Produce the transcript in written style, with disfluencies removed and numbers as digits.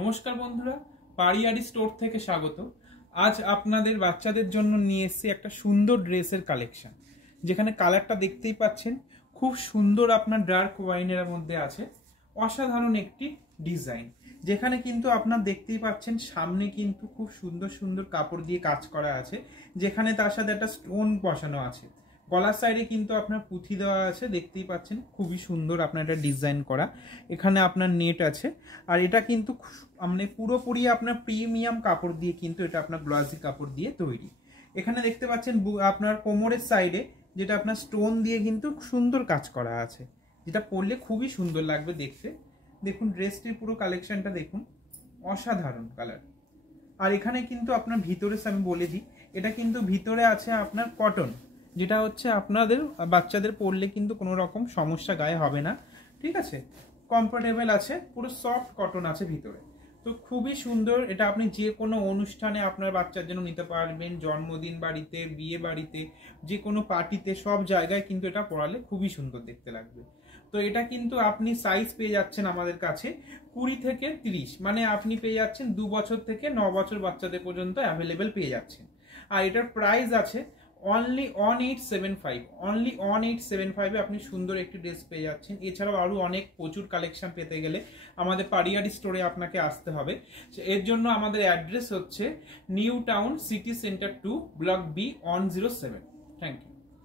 নমস্কার বন্ধুরা, পারিয়ারি স্টোর থেকে স্বাগত। আজ আপনাদের বাচ্চাদের জন্য নিয়ে এসেছি একটা সুন্দর ড্রেসের কালেকশন, যেখানে কালারটা দেখতেই পাচ্ছেন খুব সুন্দর, আপনার ডার্ক ওয়াইনের মধ্যে আছে। অসাধারণ একটি ডিজাইন, যেখানে কিন্তু আপনার দেখতেই পাচ্ছেন সামনে কিন্তু খুব সুন্দর সুন্দর কাপড় দিয়ে কাজ করা আছে, যেখানে তার সাথে একটা স্টোন বসানো আছে। গলার সাইডে কিন্তু আপনার পুঁথি দেওয়া আছে, দেখতেই পাচ্ছেন খুবই সুন্দর আপনার এটা ডিজাইন করা। এখানে আপনার নেট আছে, আর এটা কিন্তু মানে পুরোপুরি আপনার প্রিমিয়াম কাপড় দিয়ে, কিন্তু এটা আপনার গ্লসি কাপড় দিয়ে তৈরি। এখানে দেখতে পাচ্ছেন আপনার কোমরের সাইডে যেটা আপনার স্টোন দিয়ে কিন্তু সুন্দর কাজ করা আছে, যেটা পরলে খুবই সুন্দর লাগবে দেখতে। দেখুন ড্রেসটির পুরো কালেকশনটা দেখুন, অসাধারণ কালার। আর এখানে কিন্তু আপনার ভিতরে আমি বলে দিই, এটা কিন্তু ভিতরে আছে আপনার কটন, যেটা হচ্ছে আপনাদের বাচ্চাদের পরলে কিন্তু কোনো রকম সমস্যা গায়ে হবে না, ঠিক আছে। কমফোর্টেবল আছে, পুরো সফট কটন আছে ভিতরে। তো খুবই সুন্দর এটা, আপনি যে কোনো অনুষ্ঠানে আপনার বাচ্চার জন্য নিতে পারবেন, জন্মদিন বাড়িতে, বিয়ে বাড়িতে, যে কোনো পার্টিতে, সব জায়গায় কিন্তু এটা পরালে খুবই সুন্দর দেখতে লাগবে। তো এটা কিন্তু আপনি সাইজ পেয়ে যাচ্ছেন আমাদের কাছে 20 থেকে 30, মানে আপনি পেয়ে যাচ্ছেন 2 বছর থেকে 9 বছর বাচ্চাদের পর্যন্ত অ্যাভেলেবেল পেয়ে যাচ্ছেন। আর এটার প্রাইস আছে অনলি 1875, অনলি 1875 এ আপনি সুন্দর একটি ড্রেস পেয়ে যাচ্ছেন। এছাড়াও আরো অনেক প্রচুর কালেকশন পেতে গেলে আমাদের পারিয়ারি স্টোরে আপনাকে আসতে হবে। এর জন্য আমাদের অ্যাড্রেস হচ্ছে new town city centre 2, block B 107। Thank you.